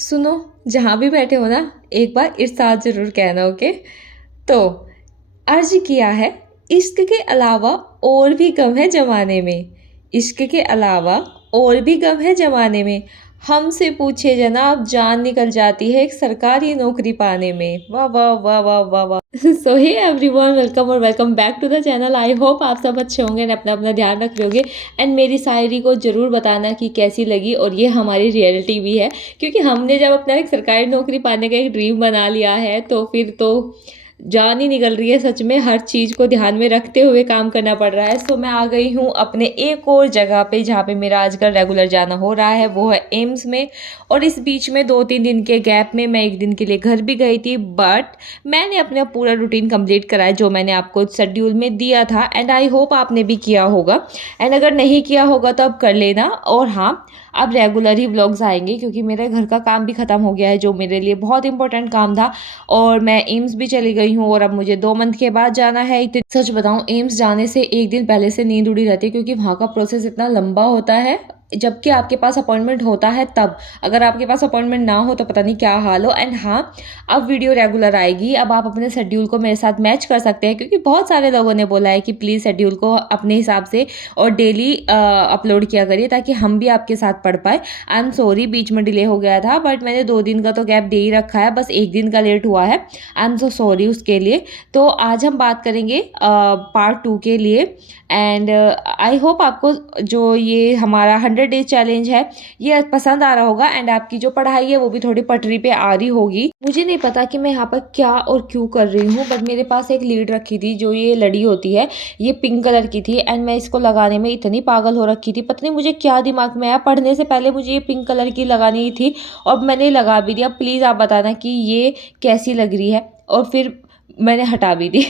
सुनो, जहाँ भी बैठे हो ना, एक बार इरशाद ज़रूर कहना, ओके? तो अर्ज़ किया है, इश्क के अलावा और भी गम है ज़माने में, इश्क के अलावा और भी गम है ज़माने में, हमसे पूछे जनाब जान निकल जाती है एक सरकारी नौकरी पाने में। वाह, वाह, वाह, वाह, वाह, वाह! सो हे एवरीवन, वेलकम और welcome back to the channel. I hope आप सब अच्छे होंगे एंड अपना-अपना ध्यान रख रहे होंगे एंड मेरी शायरी को ज़रूर बताना कि कैसी लगी और ये हमारी रियलिटी भी है, क्योंकि हमने जब अपना एक सरकारी नौकरी पाने का एक ड्रीम बना लिया है, तो फिर तो जान ही निकल रही है सच में, हर चीज़ को ध्यान में रखते हुए काम करना पड़ रहा है। सो मैं आ गई हूँ अपने एक और जगह पे जहाँ पे मेरा आजकल रेगुलर जाना हो रहा है, वो है एम्स में। और इस बीच में 2-3 दिन के गैप में मैं 1 दिन के लिए घर भी गई थी, बट मैंने अपना पूरा रूटीन कंप्लीट करा है जो मैंने आपको शेड्यूल में दिया था एंड आई होप आपने भी किया होगा। एंड अगर नहीं किया होगा तो अब कर लेना। और हाँ, अब रेगुलर ही व्लॉग्स आएंगे क्योंकि मेरे घर का काम भी ख़त्म हो गया है, जो मेरे लिए बहुत इंपॉर्टेंट काम था। और मैं एम्स भी चली गई हूँ और अब मुझे 2 मंथ के बाद जाना है। सच बताऊँ, एम्स जाने से 1 दिन पहले से नींद उड़ी रहती है क्योंकि वहाँ का प्रोसेस इतना लंबा होता है, जबकि आपके पास अपॉइंटमेंट होता है तब। अगर आपके पास अपॉइंटमेंट ना हो तो पता नहीं क्या हाल हो। एंड हाँ, अब वीडियो रेगुलर आएगी, अब आप अपने शेड्यूल को मेरे साथ मैच कर सकते हैं क्योंकि बहुत सारे लोगों ने बोला है कि प्लीज़ शेड्यूल को अपने हिसाब से और डेली अपलोड किया करिए ताकि हम भी आपके साथ पढ़ पाए। आई एम सॉरी, बीच में डिले हो गया था, बट मैंने 2 दिन का तो गैप दे ही रखा है, बस 1 दिन का लेट हुआ है। आई एम सो सॉरी उसके लिए। तो आज हम बात करेंगे पार्ट 2 के लिए। एंड आई होप आपको जो ये हमारा 100 डेज चैलेंज है ये पसंद आ रहा होगा एंड आपकी जो पढ़ाई है वो भी थोड़ी पटरी पे आ रही होगी। मुझे नहीं पता कि मैं यहाँ पर क्या और क्यों कर रही हूँ, बट मेरे पास एक लीड रखी थी, जो ये लड़ी होती है, ये पिंक कलर की थी एंड मैं इसको लगाने में इतनी पागल हो रखी थी, पता नहीं मुझे क्या दिमाग में आया, पढ़ने से पहले मुझे ये पिंक कलर की लगानी थी और मैंने लगा भी दिया। प्लीज़ आप बताना कि ये कैसी लग रही है, और फिर मैंने हटा भी दी।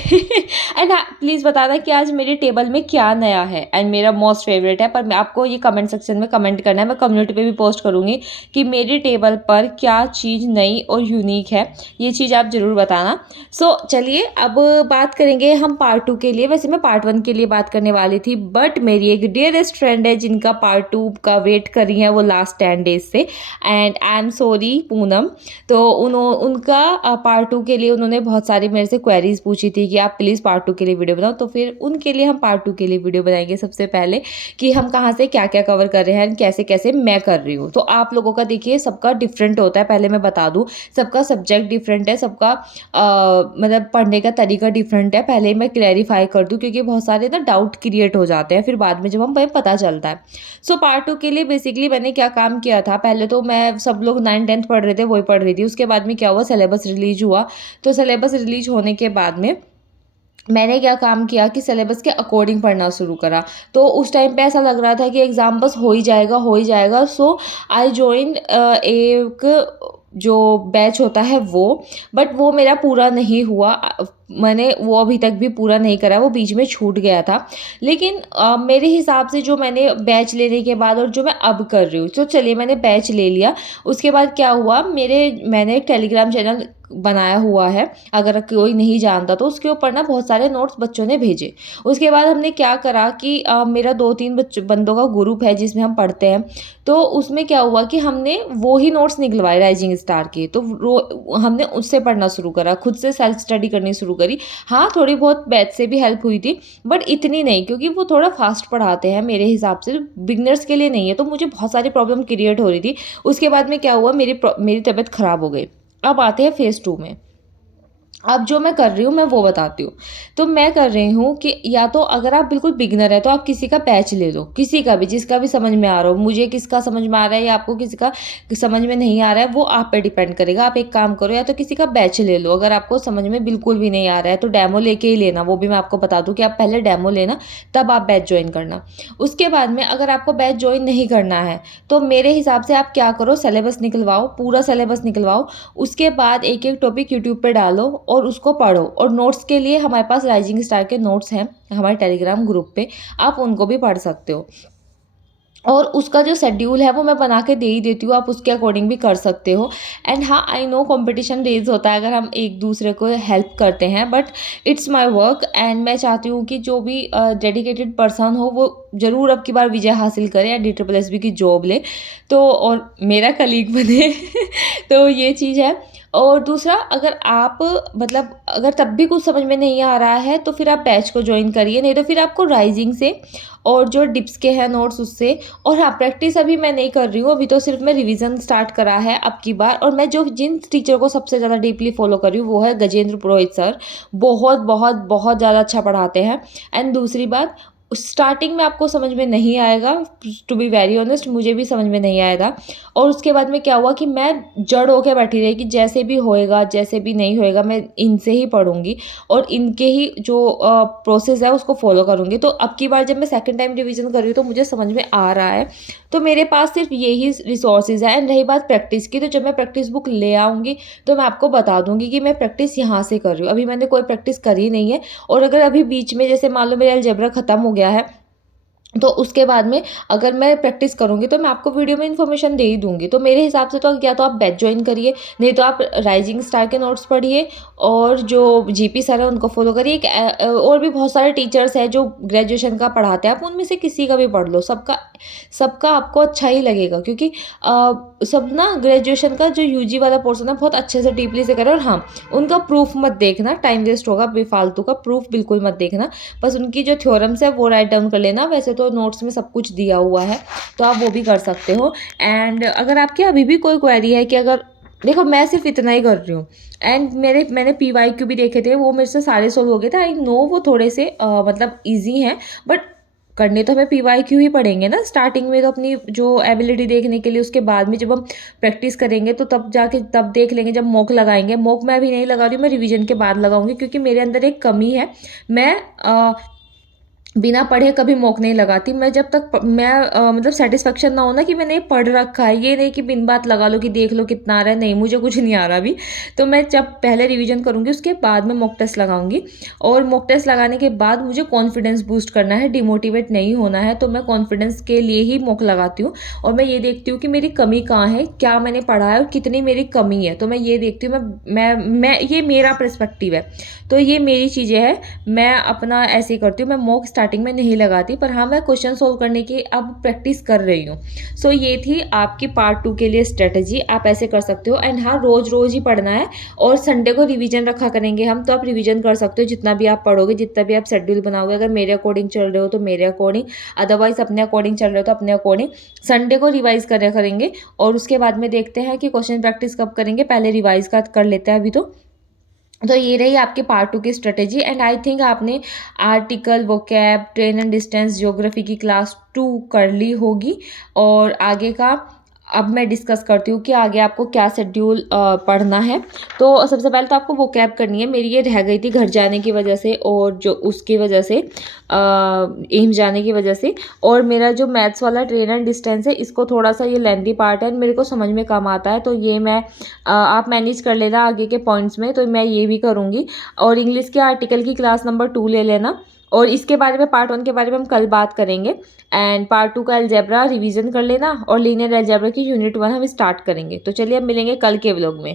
एंड हाँ, प्लीज़ बताना कि आज मेरे टेबल में क्या नया है एंड मेरा मोस्ट फेवरेट है। पर मैं आपको ये कमेंट सेक्शन में कमेंट करना है, मैं कम्युनिटी पे भी पोस्ट करूँगी कि मेरे टेबल पर क्या चीज़ नई और यूनिक है, ये चीज़ आप ज़रूर बताना। सो चलिए अब बात करेंगे हम पार्ट 2 के लिए। वैसे मैं पार्ट 1 के लिए बात करने वाली थी, बट मेरी एक डियरेस्ट फ्रेंड है जिनका पार्ट 2 का वेट कर रही है वो लास्ट 10 डेज से, and I am sorry Poonam. तो उनका पार्ट 2 के लिए उन्होंने बहुत सारी मेरे से क्वेरीज पूछी थी कि आप प्लीज़ पार्ट 2 के लिए वीडियो बनाओ, तो फिर उनके लिए हम पार्ट 2 के लिए वीडियो बनाएंगे। सबसे पहले कि हम कहाँ से क्या क्या कवर कर रहे हैं, कैसे कैसे मैं कर रही हूँ। तो आप लोगों का देखिए सबका डिफरेंट होता है, पहले मैं बता दूँ, सबका सब्जेक्ट डिफरेंट है, सबका मतलब पढ़ने का तरीका डिफरेंट है। पहले मैं क्लैरिफाई कर दूँ क्योंकि बहुत सारे ना डाउट क्रिएट हो जाते हैं फिर बाद में जब हमें पता चलता है। सो पार्ट 2 के लिए बेसिकली मैंने क्या काम किया था, पहले तो मैं सब लोग 9th-10th पढ़ रहे थे वही पढ़ रही थी। उसके बाद में क्या हुआ, सिलेबस रिलीज हुआ। तो सिलेबस रिलीज होने के बाद में मैंने क्या काम किया कि सिलेबस के अकॉर्डिंग पढ़ना शुरू करा। तो उस टाइम पे ऐसा लग रहा था कि एग्ज़ाम बस हो ही जाएगा, हो ही जाएगा। सो आई जॉइन एक जो बैच होता है वो, बट वो मेरा पूरा नहीं हुआ। मैंने वो अभी तक भी पूरा नहीं करा, वो बीच में छूट गया था। लेकिन मेरे हिसाब से जो मैंने बैच लेने के बाद और जो मैं अब कर रही हूँ, तो चलिए मैंने बैच ले लिया। उसके बाद क्या हुआ, मैंने एक टेलीग्राम चैनल बनाया हुआ है, अगर कोई नहीं जानता तो उसके ऊपर ना बहुत सारे नोट्स बच्चों ने भेजे। उसके बाद हमने क्या करा कि मेरा 2-3 बंदों का ग्रुप है जिसमें हम पढ़ते हैं। तो उसमें क्या हुआ कि हमने वो ही नोट्स निकलवाए राइजिंग स्टार के, तो हमने उससे पढ़ना शुरू करा, खुद से सेल्फ स्टडी करनी शुरू करी। हाँ, थोड़ी बहुत बैच से भी हेल्प हुई थी, बट इतनी नहीं क्योंकि वो थोड़ा फास्ट पढ़ाते हैं मेरे हिसाब से, बिगनर्स के लिए नहीं है। तो मुझे बहुत सारी प्रॉब्लम क्रिएट हो रही थी। उसके बाद में क्या हुआ, मेरी तबीयत खराब हो गई। अब आते हैं फेज़ 2 में। अब जो मैं कर रही हूँ मैं वो बताती हूँ। तो मैं कर रही हूँ कि या तो अगर आप बिल्कुल बिगिनर है तो आप किसी का बैच ले लो, किसी का भी जिसका भी समझ में आ रहा हो। मुझे किसका समझ में आ रहा है या आपको किसी का समझ में नहीं आ रहा है वो आप पे डिपेंड करेगा। आप एक काम करो, या तो किसी का बैच ले लो, अगर आपको समझ में बिल्कुल भी नहीं आ रहा है तो डेमो लेके ही लेना। वो भी मैं आपको बता दूँ कि आप पहले डेमो लेना तब आप बैच ज्वाइन करना। उसके बाद में अगर आपको बैच ज्वाइन नहीं करना है तो मेरे हिसाब से आप क्या करो, सिलेबस निकलवाओ, पूरा सिलेबस निकलवाओ। उसके बाद एक एक टॉपिक यूट्यूब पे डालो और उसको पढ़ो। और नोट्स के लिए हमारे पास राइजिंग स्टार के नोट्स हैं हमारे टेलीग्राम ग्रुप पे, आप उनको भी पढ़ सकते हो। और उसका जो शेड्यूल है वो मैं बना के दे ही देती हूँ, आप उसके अकॉर्डिंग भी कर सकते हो। एंड हाँ, आई नो कंपटीशन रेज़ होता है अगर हम एक दूसरे को हेल्प करते हैं, but it's my work and मैं चाहती हूँ कि जो भी डेडिकेटेड पर्सन हो वो ज़रूर अब की बार विजय हासिल करे या DSSB की जॉब ले, तो और मेरा कलीग बने। तो ये चीज़ है। और दूसरा, अगर आप मतलब अगर तब भी कुछ समझ में नहीं आ रहा है तो फिर आप बैच को ज्वाइन करिए, नहीं तो फिर आपको राइजिंग से और जो डिप्स के हैं नोट्स उससे। और हाँ, प्रैक्टिस अभी मैं नहीं कर रही हूँ, अभी तो सिर्फ मैं रिवीजन स्टार्ट करा है अब की बार। और मैं जो जिन टीचर को सबसे ज़्यादा डीपली फॉलो कर रही हूँ वो है गजेंद्र पुरोहित सर। बहुत बहुत बहुत ज़्यादा अच्छा पढ़ाते हैं। एंड दूसरी बात, स्टार्टिंग में आपको समझ में नहीं आएगा, टू बी वेरी ऑनेस्ट मुझे भी समझ में नहीं आया था। और उसके बाद में क्या हुआ कि मैं जड़ होके बैठी रही कि जैसे भी होएगा जैसे भी नहीं होएगा मैं इनसे ही पढ़ूंगी और इनके ही जो प्रोसेस है उसको फॉलो करूंगी। तो अब की बार जब मैं सेकंड टाइम रिवीजन कर रही हूँ तो मुझे समझ में आ रहा है, तो मेरे पास सिर्फ यही रिसोर्सेज है। एंड रही बात प्रैक्टिस की, तो जब मैं प्रैक्टिस बुक ले आऊँगी तो मैं आपको बता दूंगी कि मैं प्रैक्टिस यहाँ से कर रही हूँ। अभी मैंने कोई प्रैक्टिस करी नहीं है। और अगर अभी बीच में जैसे मान लो मेरा अलजेब्रा खत्म हो गया है, तो उसके बाद में अगर मैं प्रैक्टिस करूँगी तो मैं आपको वीडियो में इन्फॉर्मेशन दे ही दूँगी। तो मेरे हिसाब से तो या तो आप बैच ज्वाइन करिए, नहीं तो आप राइजिंग स्टार के नोट्स पढ़िए और जो जीपी सर है उनको फॉलो करिए। और भी बहुत सारे टीचर्स हैं जो ग्रेजुएशन का पढ़ाते हैं, आप उनमें से किसी का भी पढ़ लो, सबका सबका आपको अच्छा ही लगेगा। क्योंकि सब ना ग्रेजुएशन का जो यूजी वाला पोर्सन है बहुत अच्छे से डीपली से करें। और हाँ, उनका प्रूफ मत देखना, टाइम वेस्ट होगा बेफालतू का, प्रूफ बिल्कुल मत देखना। बस उनकी जो थ्योरम्स है वो राइट डाउन कर लेना। वैसे तो नोट्स में सब कुछ दिया हुआ है, तो आप वो भी कर सकते हो। एंड अगर आपकी अभी भी कोई क्वेरी है कि अगर देखो मैं सिर्फ इतना ही कर रही हूँ। एंड मैंने PYQ भी देखे थे, वो मेरे से सारे सोल्व हो गए थे। आई नो वो थोड़े से मतलब ईजी हैं, बट करने तो हमें PYQ ही पड़ेंगे ना स्टार्टिंग में, तो अपनी जो एबिलिटी देखने के लिए। उसके बाद में जब हम प्रैक्टिस करेंगे तो तब जाके तब देख लेंगे, जब मॉक लगाएंगे। मॉक मैं अभी नहीं लगा रही हूँ, मैं रिवीजन के बाद लगाऊंगी, क्योंकि मेरे अंदर एक कमी है। मैं बिना पढ़े कभी मॉक नहीं लगाती। मैं जब तक मैं मतलब सेटिस्फेक्शन ना हो ना कि मैंने ये पढ़ रखा है, ये नहीं कि बिन बात लगा लो कि देख लो कितना आ रहा है, नहीं मुझे कुछ नहीं आ रहा अभी। तो मैं जब पहले रिवीजन करूँगी उसके बाद में मॉक टेस्ट लगाऊंगी। और मॉक टेस्ट लगाने के बाद मुझे कॉन्फिडेंस बूस्ट करना है, डिमोटिवेट नहीं होना है, तो मैं कॉन्फिडेंस के लिए ही मॉक लगाती हूँ। और मैं ये देखती हूँ कि मेरी कमी कहाँ है, क्या मैंने पढ़ा है और कितनी मेरी कमी है, तो मैं ये देखती हूँ। मैं ये मेरा पर्सपेक्टिव है, तो ये मेरी चीज़ें हैं। मैं अपना ऐसे ही करती हूँ। मैं मॉक स्टार्टिंग में नहीं लगाती, पर हाँ मैं क्वेश्चन सोल्व करने की अब प्रैक्टिस कर रही हूँ। सो ये थी आपकी पार्ट 2 के लिए स्ट्रेटजी, आप ऐसे कर सकते हो। एंड हाँ, रोज़ रोज़ ही पढ़ना है और संडे को रिवीजन रखा करेंगे हम, तो आप रिवीजन कर सकते हो जितना भी आप पढ़ोगे, जितना भी आप शेड्यूल बनाओगे। अगर मेरे अकॉर्डिंग चल रहे हो तो मेरे अकॉर्डिंग, अदरवाइज अपने अकॉर्डिंग चल रहे हो तो अपने अकॉर्डिंग। संडे को रिवाइज करेंगे और उसके बाद में देखते हैं कि क्वेश्चन प्रैक्टिस कब करेंगे। पहले रिवाइज का कर लेते हैं अभी तो ये रही आपके पार्ट 2 की स्ट्रेटेजी। एंड आई थिंक आपने article, vocab, train and distance, geography की क्लास 2 कर ली होगी। और आगे का अब मैं डिस्कस करती हूँ कि आगे आपको क्या शेड्यूल पढ़ना है। तो सबसे पहले तो आपको वोकैब करनी है। मेरी ये रह गई थी घर जाने की वजह से और जो उसकी वजह से एम्स जाने की वजह से। और मेरा जो मैथ्स वाला ट्रेन एंड डिस्टेंस है, इसको थोड़ा सा ये लेंथी पार्ट है, मेरे को समझ में कम आता है, तो ये मैं आप मैनेज कर लेना आगे के पॉइंट्स में, तो मैं ये भी करूँगी। और इंग्लिश के आर्टिकल की क्लास नंबर 2 ले लेना। और इसके बारे में पार्ट 1 के बारे में हम कल बात करेंगे। एंड पार्ट 2 का अलजेब्रा रिवीजन कर लेना और लीनियर अलजेब्रा की यूनिट 1 हम स्टार्ट करेंगे। तो चलिए अब मिलेंगे कल के व्लॉग में।